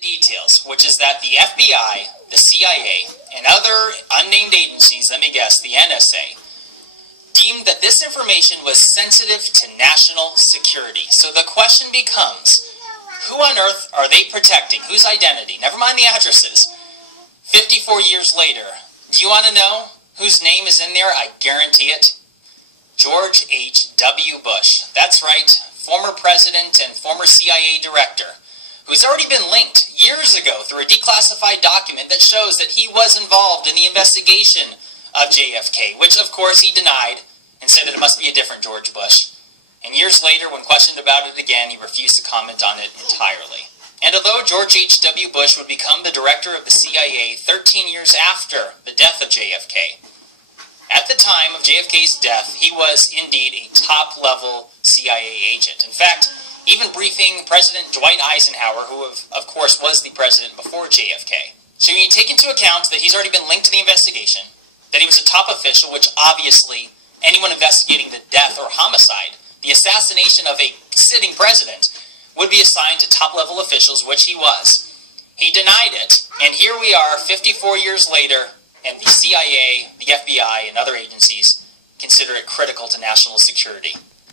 Details, which is that the FBI, the CIA, and other unnamed agencies, let me guess, the NSA, deemed that this information was sensitive to national security. So the question becomes, who on earth are they protecting? Whose identity? Never mind the addresses. 54 years later, do you want to know whose name is in there? I guarantee it. George H.W. Bush. That's right, former president and former CIA director, who's already been linked years ago through a declassified document that shows that he was involved in the investigation of JFK, which of course he denied and said that it must be a different George Bush. And years later, when questioned about it again, he refused to comment on it entirely. And although George H.W. Bush would become the director of the CIA 13 years after the death of JFK, at the time of JFK's death, he was indeed a top-level CIA agent. In fact, even briefing President Dwight Eisenhower, who of course was the president before JFK. So when you take into account that he's already been linked to the investigation, that he was a top official, which obviously anyone investigating the death or homicide, the assassination of a sitting president, would be assigned to top-level officials, which he was. He denied it, and here we are 54 years later, and the CIA, the FBI, and other agencies consider it critical to national security.